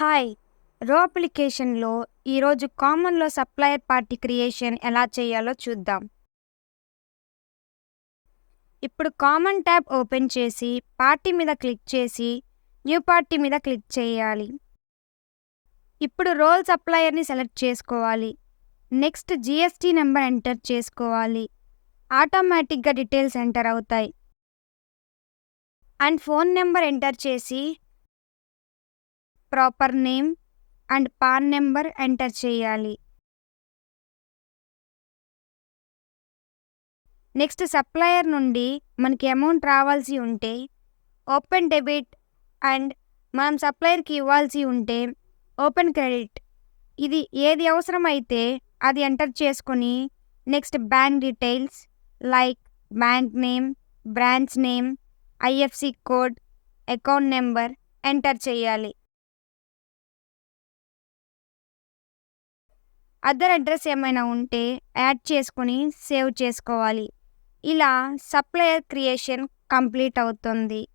Hi! రో అప్లికేషన్‌లో ఈరోజు కామన్‌లో సప్లయర్ పార్టీ క్రియేషన్ ఎలా చేయాలో చూద్దాం. ఇప్పుడు కామన్ ట్యాబ్ ఓపెన్ చేసి పార్టీ మీద క్లిక్ చేసి న్యూ పార్టీ మీద క్లిక్ చేయాలి. ఇప్పుడు రోల్ సప్లయర్‌ని సెలెక్ట్ చేసుకోవాలి. నెక్స్ట్ జీఎస్టీ నంబర్ ఎంటర్ చేసుకోవాలి. ఆటోమేటిక్‌గా డీటెయిల్స్ ఎంటర్ అవుతాయి. అండ్ ఫోన్ నంబర్ ఎంటర్ చేసి proper name and pan number enter చేయాలి. నెక్స్ట్ సప్లయర్ నుండి మనకి అమౌంట్ రావాల్సి ఉంటే ఓపెన్ డెబిట్ అండ్ మనం సప్లయర్‌కి ఇవ్వాల్సి ఉంటే ఓపెన్ క్రెడిట్. ఇది ఏది అవసరమైతే అది ఎంటర్ చేసుకొని next bank details like bank name, branch name, IFC code, account number enter చేయాలి. అదర్ అడ్రస్ ఏమైనా ఉంటే యాడ్ చేసుకొని సేవ్ చేసుకోవాలి. ఇలా సప్లయర్ క్రియేషన్ కంప్లీట్ అవుతుంది.